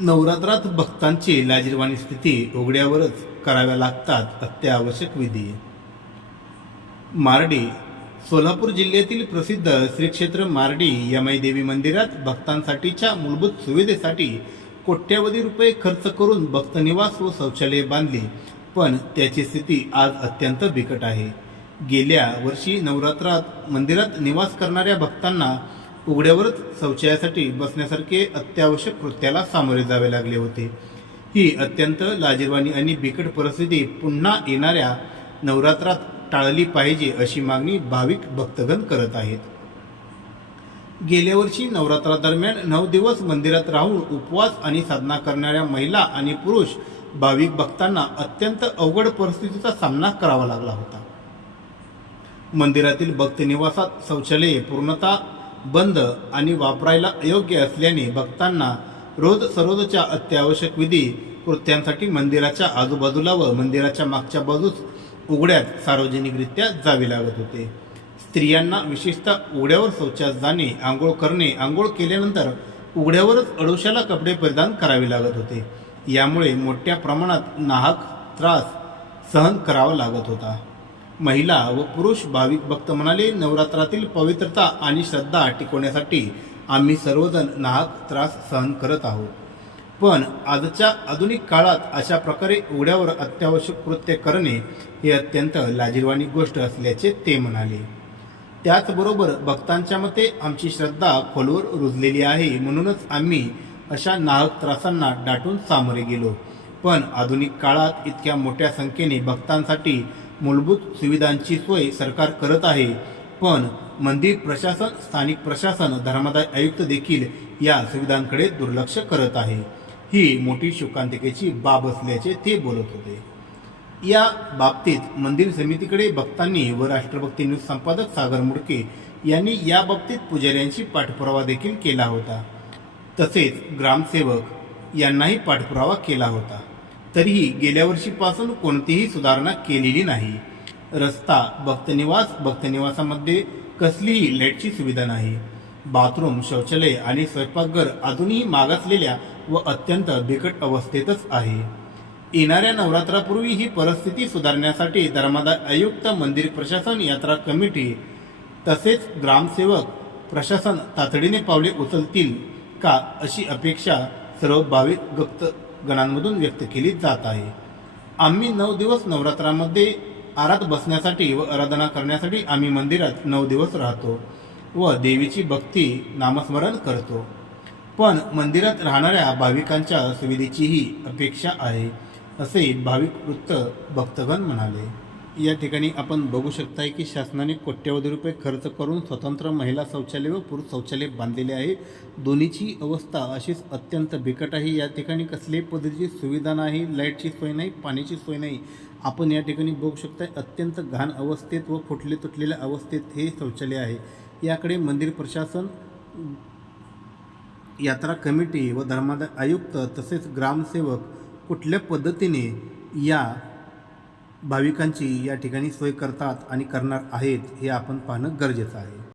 नवरात्रात भक्तांची लाजीरवाणी स्थिती उघड्यावरच कराव्या लागतात अत्यावश्यक विधी. मारडी सोलापूर जिल्ह्यातील प्रसिद्ध श्री क्षेत्र मार्डी यमाई देवी मंदिरात भक्तांसाठीच्या मूलभूत सुविधेसाठी कोट्यवधी रुपये खर्च करून भक्तनिवास व शौचालय बांधली पण त्याची स्थिती आज अत्यंत बिकट आहे. गेल्या वर्षी नवरात्रात मंदिरात निवास करणाऱ्या भक्तांना उघड्यावरच शौचालयासाठी बसण्यासारखे अत्यावश्यक कृत्याला सामोरे जावे लागले होते. ही अत्यंत लाजीरवाणी आणि बिकट परिस्थिती पुन्हा येणाऱ्या नवरात्रात टाळली पाहिजे अशी मागणी भाविक भक्तगण करत आहेत. गेल्या वर्षी नवरात्रादरम्यान नऊ दिवस मंदिरात राहून उपवास आणि साधना करणाऱ्या महिला आणि पुरुष भाविक भक्तांना अत्यंत अवघड परिस्थितीचा सामना करावा लागला होता. मंदिरातील भक्त निवासात शौचालये पूर्णतः बंद आणि वापरायला अयोग्य असल्याने भक्तांना रोज सरोजच्या अत्यावश्यक विधी कृत्यांसाठी मंदिराच्या आजूबाजूला व मंदिराच्या मागच्या बाजूस उघड्यात सार्वजनिकरित्या जावे लागत होते. स्त्रियांना विशेषतः उघड्यावर शौचास जाणे आंघोळ करणे आंघोळ केल्यानंतर उघड्यावरच अडोशाला कपडे परिधान करावे लागत होते. यामुळे मोठ्या प्रमाणात नाहक त्रास सहन करावा लागत होता. महिला व पुरुष भाविक भक्त म्हणाले नवरात्रातील पवित्रता आणि श्रद्धा टिकवण्यासाठी आम्ही सर्वजण नाहक त्रास सहन करत आहोत. पण आजच्या आधुनिक काळात अशा प्रकारे उघड्यावर अत्यावश्यक कृत्य करणे ही अत्यंत लाजीरवाणी गोष्ट असल्याचे ते म्हणाले. त्याचबरोबर भक्तांच्या मते आमची श्रद्धा खोलवर रुजलेली आहे म्हणूनच आम्ही अशा नाहक त्रासांना दाटून सामोरे गेलो. पण आधुनिक काळात इतक्या मोठ्या संख्येने भक्तांसाठी मूलभूत सुविधांची सोय सरकार करत आहे. पण मंदिर प्रशासन स्थानिक प्रशासन धर्मादाय आयुक्त देखील या सुविधांकडे दुर्लक्ष करत आहे. ही मोठी शोकांतिकेची बाब असल्याचे ते बोलत होते. या बाबतीत मंदिर समितीकडे भक्तांनी व राष्ट्रभक्ती न्यूज संपादक सागर मुडके यांनी या बाबतीत पुजाऱ्यांशी पाठपुरावा देखील केला होता. तसेच ग्रामसेवक यांनाही पाठपुरावा केला होता. तरीही गेल्या वर्षीपासून कोणतीही सुधारणा केलेली नाही. रस्ता भक्तनिवास भक्तनिवासामध्ये कसलीही लाईटची सुविधा नाही. बाथरूम शौचालय आणि स्वयंपाकघर अजूनही मागासलेल्या व अत्यंत बिकट अवस्थेतच आहे. येणाऱ्या नवरात्रापूर्वी ही परिस्थिती सुधारण्यासाठी धर्मादाय आयुक्त मंदिर प्रशासन यात्रा कमिटी तसेच ग्रामसेवक प्रशासन तातडीने पावले उचलतील का अशी अपेक्षा सर्व भाविक गप्त गणांमधून व्यक्त केली जात आहे. आम्ही नऊ दिवस नवरात्रामध्ये आरात बसण्यासाठी व आराधना करण्यासाठी आम्ही मंदिरात नऊ दिवस राहतो व देवीची भक्ती नामस्मरण करतो. पण मंदिरात राहणाऱ्या भाविकांच्या सुविधेचीही अपेक्षा आहे असे भाविक वृत्त भक्तगण म्हणाले. या ठिकाणी आपण बघू शकताय की शासनाने कोट्यवधी रुपये खर्च करून स्वतंत्र महिला शौचालय व पुरुष शौचालय बांधलेले आहे. दोन्हीची अवस्था अशीच अत्यंत बिकट आहे. या ठिकाणी कसल्याही पद्धतीची सुविधा नाही लाईटची सोय नाही पाण्याची सोय नाही. आपण या ठिकाणी बघू शकताय अत्यंत घाण अवस्थेत व फुटले तुटलेल्या अवस्थेत हे शौचालय आहे. याकडे मंदिर प्रशासन यात्रा कमिटी व धर्मादाय आयुक्त तसेच ग्रामसेवक कुठल्या पद्धतीने या भाविकांची या ठिकाणी सोय करतात आणि करणार आहेत हे आपण पाहणं गरजेचं आहे.